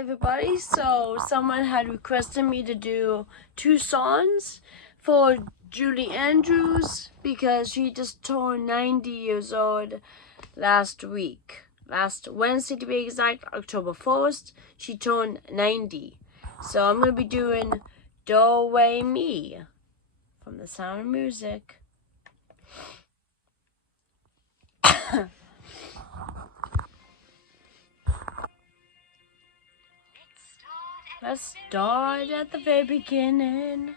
Everybody, so someone had requested me to do 2 songs for Julie Andrews because she just turned 90 years old last Wednesday to be exact, October 1st. She turned 90. So I'm going to be doing Do Re Mi from The Sound of Music. Let's start at the very beginning.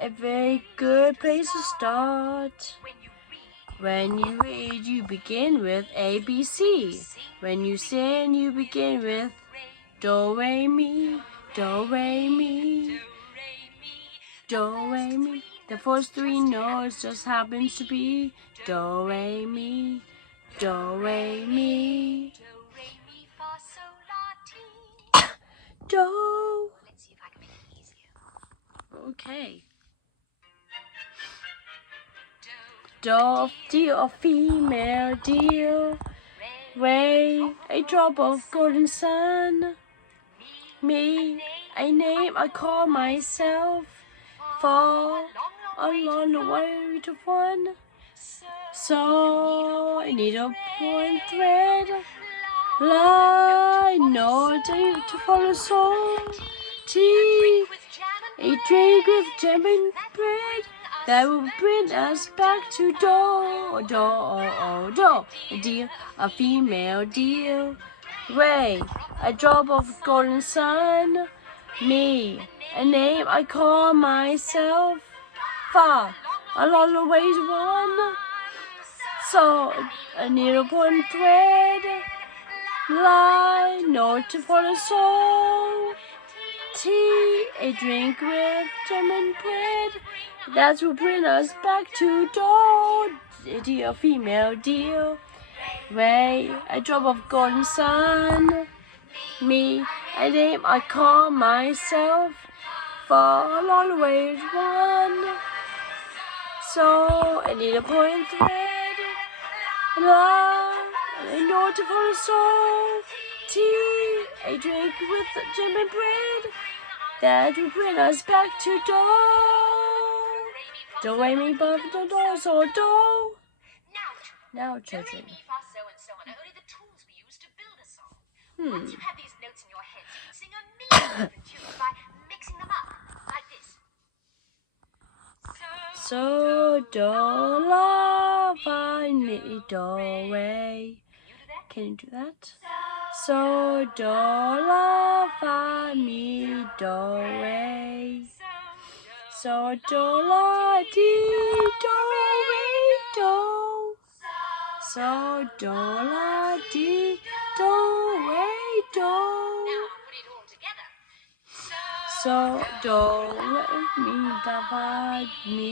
A very good place to start. When you read, you begin with A, B, C. When you sing, you begin with Do, Re, Mi, Do, Re, Mi, Do, Re, Mi. The first 3 notes just happens to be Do, Re, Mi, Do, Re, Mi, Do. Let's see if I can make it easier. Okay. Do, dear female, dear, Re, a drop of golden sun. Mi, a name I call myself. Fa, along the way to one. So, a needle point thread. La, no, to follow soul. Tea, a drink with jam and bread. That will bring us back to Do, Do, Do. A deer, a female deer. Re, a drop of golden sun. Mi, a name I call myself. Fa, along the way to one. So, a needle point thread. La, no to follow soul. Tea, a drink with jam and bread. That will bring us back to Do, dear female dear. Re, a drop of golden sun. Mi, a name I call myself. Fa, along the way to one. So, a needle point thread. La, a note to follow soul. Tea, a drink with jam and bread. That will bring us back to Do. Do, Re, Mi, Fa, Do, Do, so Do. Now, children. Do, Re, Mi, Fa, so, and so on are only the tools we use to build a song. Once you have these notes in your head, you can sing a million different tunes by mixing them up, like this. So, Do, La, Fa, Mi, Do, Re. Can you do that? So, Do, La, Fa, Mi, Do, Re. So, Do, La, Ti, Do, Re, Do. So, Do, La, Ti, Do, Re, Do. Now put it all together. So, Do, Re, Mi, Da, Fa, Mi,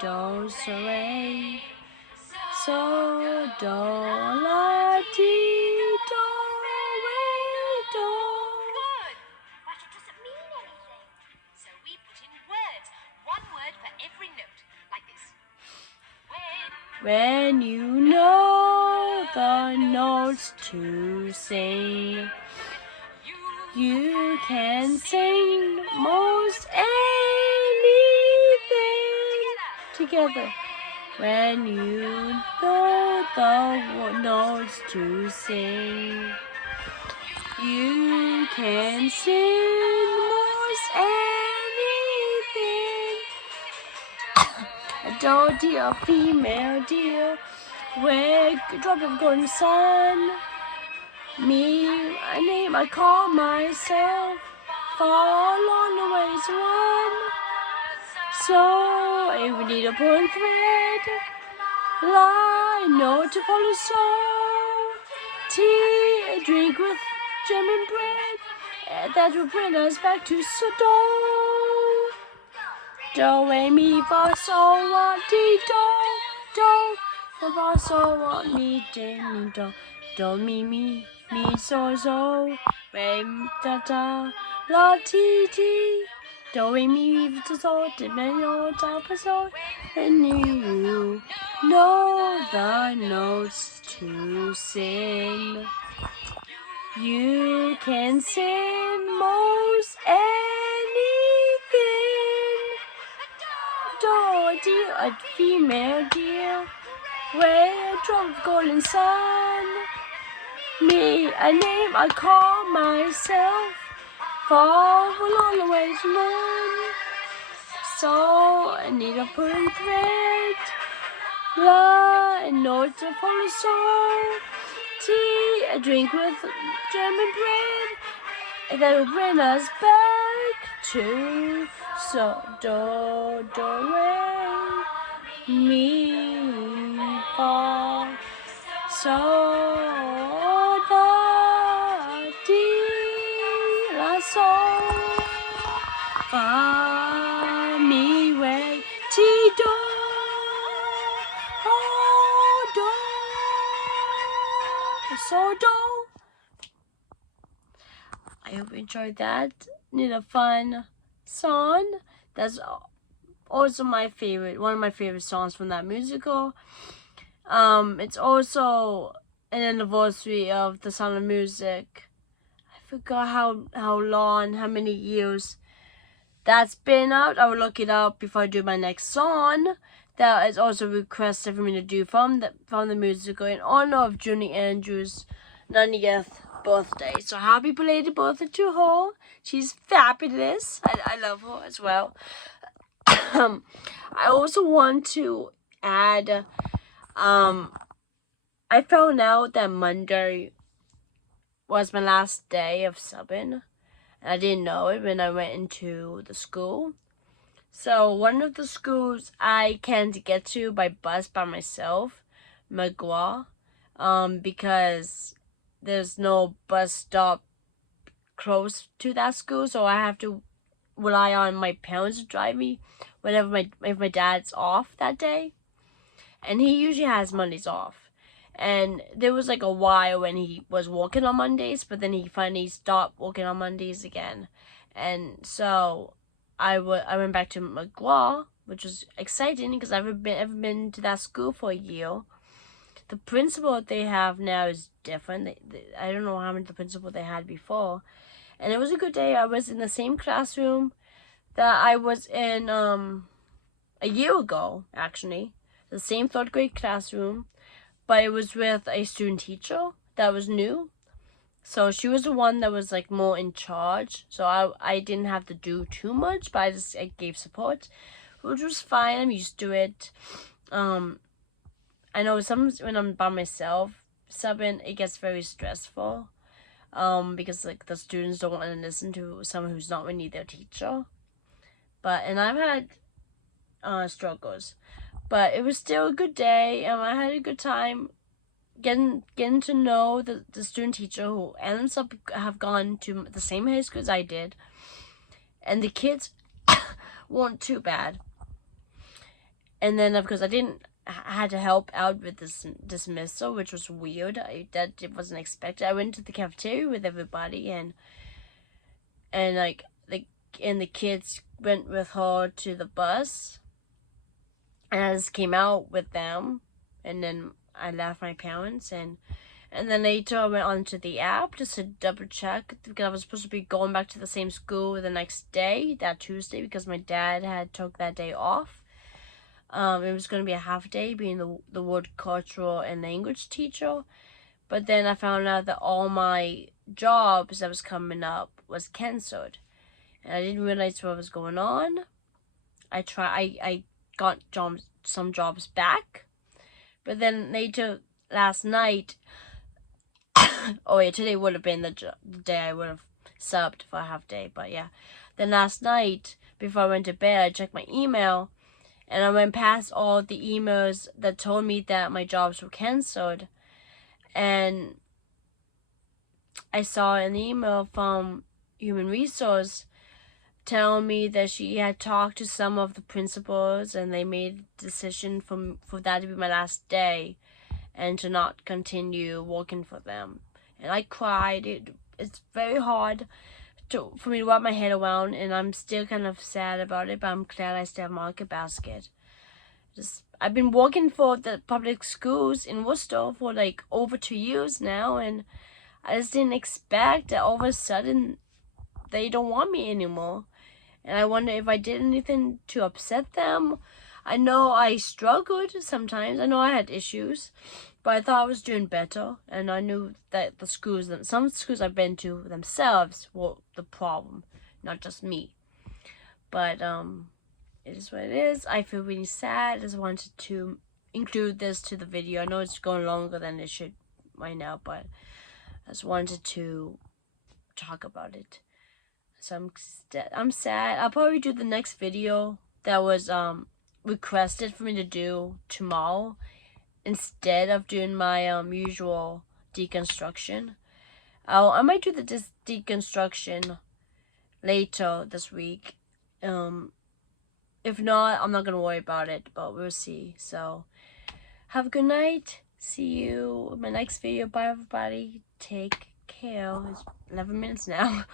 Do, So, Re. So, Do, La, Ti, Do, Re, Do. Good. But it doesn't mean anything. So we put in words. One word for every note, like this. When you know the notes to sing, you can sing most anything together. When you know the notes to sing, you can sing most anything. A Do, dear, female dear, Re, a drop of golden sun. Mi, a name I call myself. Fall on the way to one. So, a needle point thread. La, no to follow soul. Tea, a drink with jam and bread. That will bring us back to Do. Do, Re, Mi, Fa, So, La, Ti, Do. Do, Fa, So, La, Mi, Do. Do, Mi, Mi, So, Re, Da, La, Ti. Do, Re, Mi, Fa, So, Da, So. And you know the notes to sing. You can sing most anything. Dorothy, a female deer, where a drum of golden sun. Me, a name I call myself, far along the way to moon. So I need a pulling thread, la, and notes to follow song. Tea, a drink with German bread, and that will bring us back to do, re, mi, fa, so, da, di, la, sol, fa, mi, re, ti, do, do, so, do. I hope you enjoyed that. Need a fun song. That's also my favorite, one of my favorite songs from that musical. It's also an anniversary of The Sound of Music. I forgot how long, how many years that's been out. I will look it up before I do my next song. That is also requested for me to do from the musical in honor of Junie Andrews' 90th birthday. So happy belated birthday to her. She's fabulous. I love her as well. I also want to add, I found out that Monday was my last day of subbing. And I didn't know it when I went into the school. So one of the schools I can't get to by bus by myself, McGraw, because there's no bus stop close to that school, so I have to rely on my parents to drive me whenever if my dad's off that day. And he usually has Mondays off. And there was like a while when he was working on Mondays, but then he finally stopped working on Mondays again. And so I went back to McGraw, which was exciting because I've ever been to that school for a year. The principal they have now is different. I don't know how many the principal they had before. And it was a good day. I was in the same classroom that I was in a year ago, actually. The same 3rd grade classroom, but it was with a student teacher that was new. So she was the one that was like more in charge. So I didn't have to do too much, but I gave support, which was fine. I'm used to it. I know sometimes when I'm by myself subbing, it gets very stressful. Because like the students don't want to listen to someone who's not really their teacher. And I've had struggles, but it was still a good day, and I had a good time getting to know the student teacher who ends up have gone to the same high school as I did, and the kids weren't too bad. And then of course I had to help out with this dismissal, which was weird. It wasn't expected. I went to the cafeteria with everybody, and the kids went with her to the bus, and I just came out with them, and then I left my parents, and then later I went onto the app just to double check, because I was supposed to be going back to the same school the next day, that Tuesday, because my dad had took that day off. It was going to be a half day, being the word cultural and language teacher. But then I found out that all my jobs that was coming up was cancelled, and I didn't realize what was going on. I got some jobs back, but then later last night, oh yeah, today would have been the day I would have subbed for a half day, but yeah. Then last night, before I went to bed, I checked my email, and I went past all the emails that told me that my jobs were cancelled, and I saw an email from Human Resource telling me that she had talked to some of the principals, and they made a decision for that to be my last day and to not continue working for them. And I cried. It's very hard for me to wrap my head around, and I'm still kind of sad about it, but I'm glad I still have Market Basket. I've been working for the public schools in Worcester for like over 2 years now, and I just didn't expect that all of a sudden they don't want me anymore. And I wonder if I did anything to upset them. I know I struggled sometimes. I know I had issues, but I thought I was doing better. And I knew that some schools I've been to themselves were the problem, not just me. But it is what it is. I feel really sad. I just wanted to include this to the video. I know it's going longer than it should right now, but I just wanted to talk about it. So I'm sad. I'll probably do the next video that was requested for me to do tomorrow instead of doing my usual deconstruction. I might do the deconstruction later this week. If not, I'm not gonna worry about it, but we'll see. So have a good night. See you in my next video. Bye everybody. Take care. It's 11 minutes now.